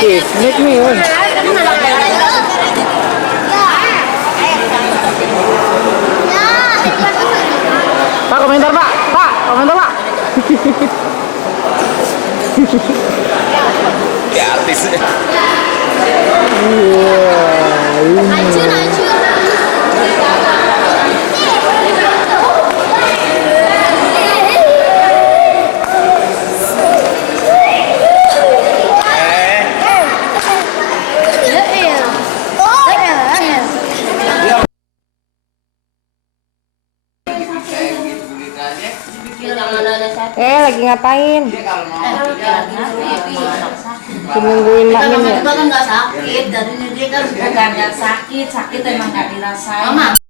Piknik nih, woy. Pak, komentar Pak. Pak, komentar Pak. Kayak artis. Lagi ngapain? Nungguin maknya ya? Kan nggak sakit, dari dia kan bukan nggak sakit, sakit emang nggak dirasain.